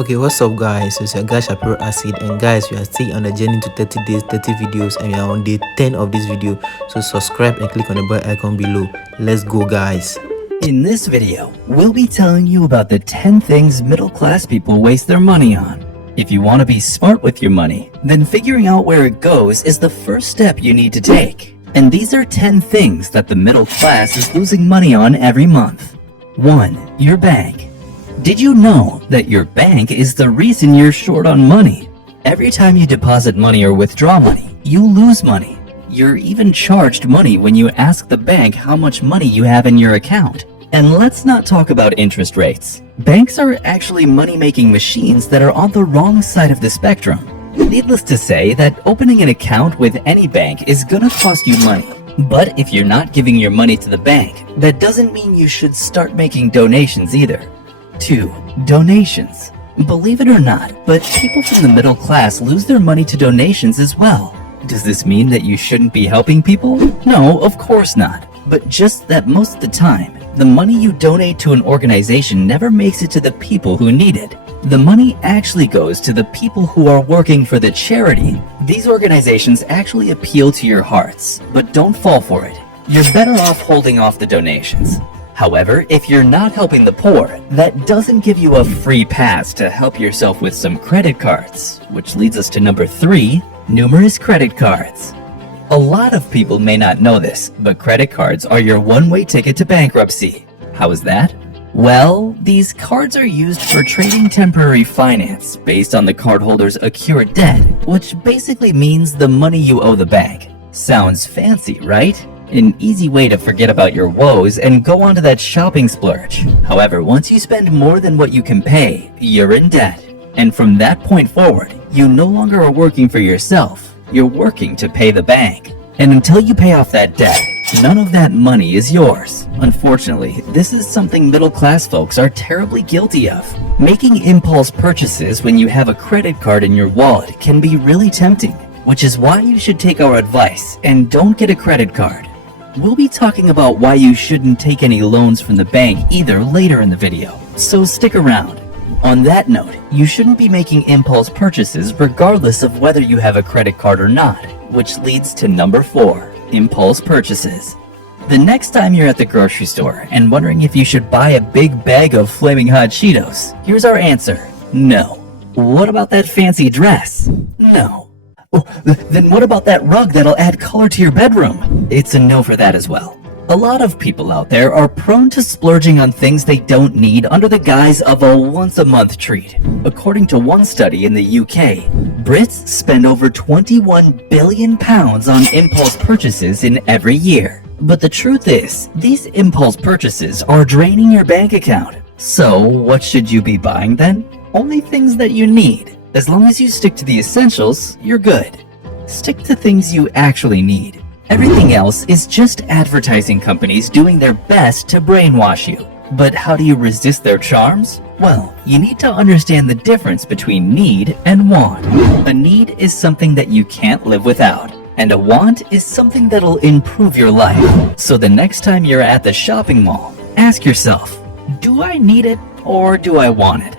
Okay, what's up guys? It's your guy Shapiro Acid, and guys, we are still on the journey to 30 days, 30 videos, and we are on day 10 of this video. So subscribe and click on the bell icon below. Let's go guys. In this video, we'll be telling you about the 10 things middle-class people waste their money on. If you want to be smart with your money, then figuring out where it goes is the first step you need to take. And these are 10 things that the middle class is losing money on every month. 1. Your bank. Did you know that your bank is the reason you're short on money? Every time you deposit money or withdraw money, you lose money. You're even charged money when you ask the bank how much money you have in your account. And let's not talk about interest rates. Banks are actually money-making machines that are on the wrong side of the spectrum. Needless to say that opening an account with any bank is gonna cost you money. But if you're not giving your money to the bank, that doesn't mean you should start making donations either. 2. Donations. Believe it or not, but people from the middle class lose their money to donations as well. Does this mean that you shouldn't be helping people? No, of course not. But just that most of the time, the money you donate to an organization never makes it to the people who need it. The money actually goes to the people who are working for the charity. These organizations actually appeal to your hearts, but don't fall for it. You're better off holding off the donations. However, if you're not helping the poor, that doesn't give you a free pass to help yourself with some credit cards, which leads us to number 3, numerous credit cards. A lot of people may not know this, but credit cards are your one-way ticket to bankruptcy. How is that? Well, these cards are used for trading temporary finance based on the cardholder's accrued debt, which basically means the money you owe the bank. Sounds fancy, right? An easy way to forget about your woes and go on to that shopping splurge. However, once you spend more than what you can pay, you're in debt. And from that point forward, you no longer are working for yourself. You're working to pay the bank. And until you pay off that debt, none of that money is yours. Unfortunately, this is something middle-class folks are terribly guilty of. Making impulse purchases when you have a credit card in your wallet can be really tempting, which is why you should take our advice and don't get a credit card. We'll be talking about why you shouldn't take any loans from the bank either later in the video, so stick around. On that note, you shouldn't be making impulse purchases regardless of whether you have a credit card or not, which leads to number 4, impulse purchases. The next time you're at the grocery store and wondering if you should buy a big bag of flaming hot Cheetos, here's our answer: no. What about that fancy dress? No. Oh, then what about that rug that'll add color to your bedroom? It's a no for that as well. A lot of people out there are prone to splurging on things they don't need under the guise of a once-a-month treat. According to one study in the UK, Brits spend over £21 billion on impulse purchases in every year. But the truth is, these impulse purchases are draining your bank account. So what should you be buying then? Only things that you need. As long as you stick to the essentials, you're good. Stick to things you actually need. Everything else is just advertising companies doing their best to brainwash you. But how do you resist their charms? Well, you need to understand the difference between need and want. A need is something that you can't live without, and a want is something that'll improve your life. So the next time you're at the shopping mall, ask yourself, do I need it or do I want it?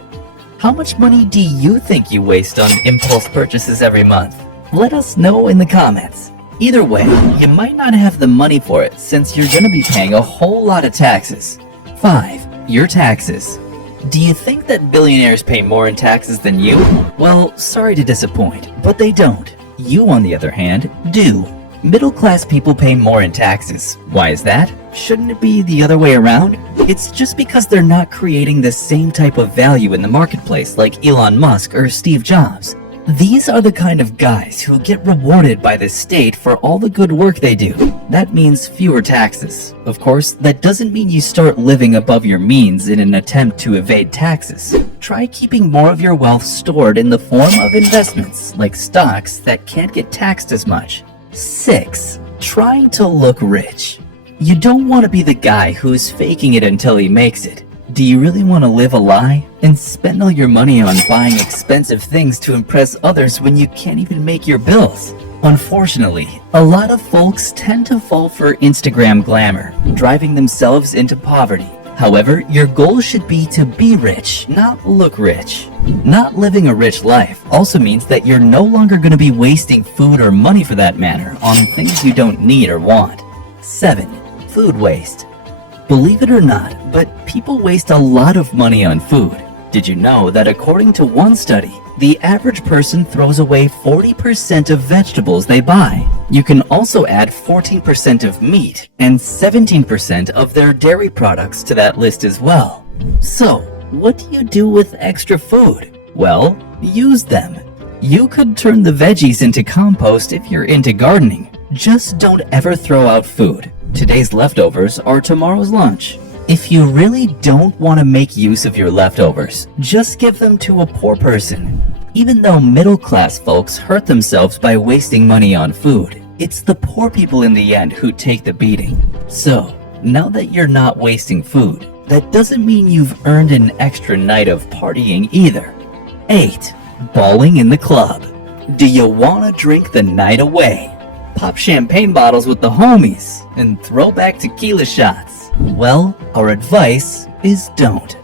How much money do you think you waste on impulse purchases every month? Let us know in the comments. Either way, you might not have the money for it since you're gonna be paying a whole lot of taxes. 5. Your taxes. Do you think that billionaires pay more in taxes than you? Well, sorry to disappoint, but they don't. You, on the other hand, do. Middle-class people pay more in taxes. Why is that? Shouldn't it be the other way around? It's just because they're not creating the same type of value in the marketplace like Elon Musk or Steve Jobs. These are the kind of guys who get rewarded by the state for all the good work they do. That means fewer taxes. Of course, that doesn't mean you start living above your means in an attempt to evade taxes. Try keeping more of your wealth stored in the form of investments, like stocks that can't get taxed as much. 6. Trying to look rich. You don't want to be the guy who's faking it until he makes it. Do you really want to live a lie and spend all your money on buying expensive things to impress others when you can't even make your bills? Unfortunately, a lot of folks tend to fall for Instagram glamour, driving themselves into poverty. However, your goal should be to be rich, not look rich. Not living a rich life also means that you're no longer going to be wasting food or money for that matter on things you don't need or want. 7. Food waste. Believe it or not, but people waste a lot of money on food. Did you know that according to one study, the average person throws away 40% of vegetables they buy? You can also add 14% of meat and 17% of their dairy products to that list as well. So, what do you do with extra food? Well, use them. You could turn the veggies into compost if you're into gardening. Just don't ever throw out food. Today's leftovers are tomorrow's lunch. If you really don't want to make use of your leftovers, just give them to a poor person. Even though middle-class folks hurt themselves by wasting money on food, it's the poor people in the end who take the beating. So, now that you're not wasting food, that doesn't mean you've earned an extra night of partying either. 8. Balling in the club. Do you want to drink the night away? Pop champagne bottles with the homies and throw back tequila shots? Well, our advice is don't.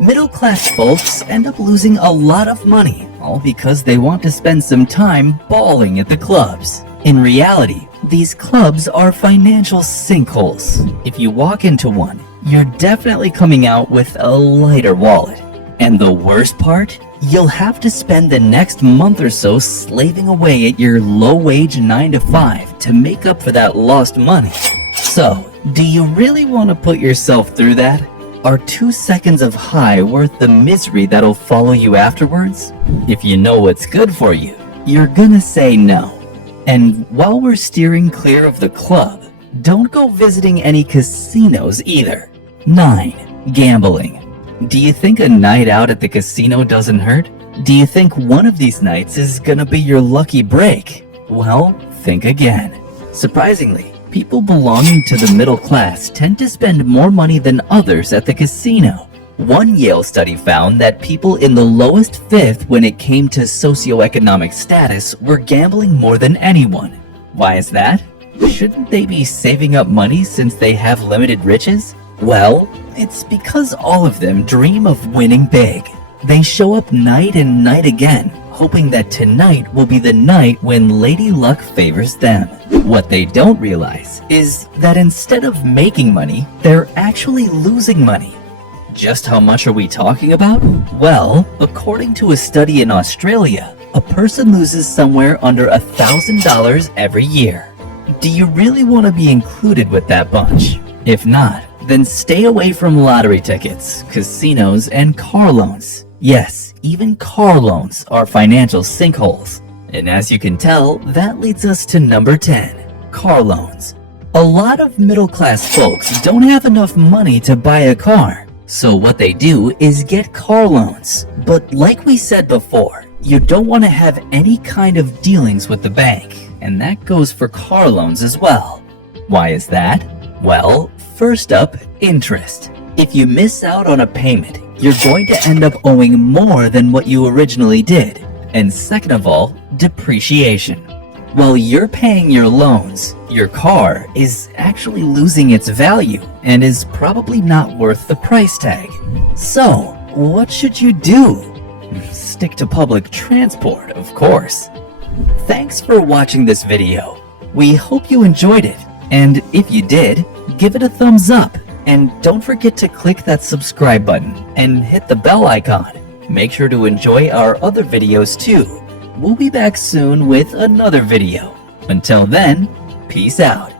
Middle-class folks end up losing a lot of money, all because they want to spend some time balling at the clubs. In reality, these clubs are financial sinkholes. If you walk into one, you're definitely coming out with a lighter wallet. And the worst part? You'll have to spend the next month or so slaving away at your low-wage 9-to-5 to make up for that lost money. So, do you really want to put yourself through that? Are 2 seconds of high worth the misery that'll follow you afterwards? If you know what's good for you, you're gonna say no. And while we're steering clear of the club, don't go visiting any casinos either. 9. Gambling. Do you think a night out at the casino doesn't hurt? Do you think one of these nights is gonna be your lucky break? Well, think again. Surprisingly, people belonging to the middle class tend to spend more money than others at the casino. One Yale study found that people in the lowest fifth when it came to socioeconomic status were gambling more than anyone. Why is that? Shouldn't they be saving up money since they have limited riches? Well, it's because all of them dream of winning big. They show up night and night again, hoping that tonight will be the night when Lady Luck favors them. What they don't realize is that instead of making money, they're actually losing money. Just how much are we talking about? Well, according to a study in Australia, a person loses somewhere under $1,000 every year. Do you really want to be included with that bunch? If not, then stay away from lottery tickets, casinos, and car loans. Yes, even car loans are financial sinkholes. And as you can tell, that leads us to number 10, car loans. A lot of middle-class folks don't have enough money to buy a car, so what they do is get car loans. But like we said before, you don't want to have any kind of dealings with the bank, and that goes for car loans as well. Why is that? Well, first up, interest. If you miss out on a payment, you're going to end up owing more than what you originally did. And second of all, depreciation. While you're paying your loans, your car is actually losing its value and is probably not worth the price tag. So, what should you do? Stick to public transport, of course. Thanks for watching this video. We hope you enjoyed it, and if you did, give it a thumbs up. And don't forget to click that subscribe button and hit the bell icon. Make sure to enjoy our other videos too. We'll be back soon with another video. Until then, peace out.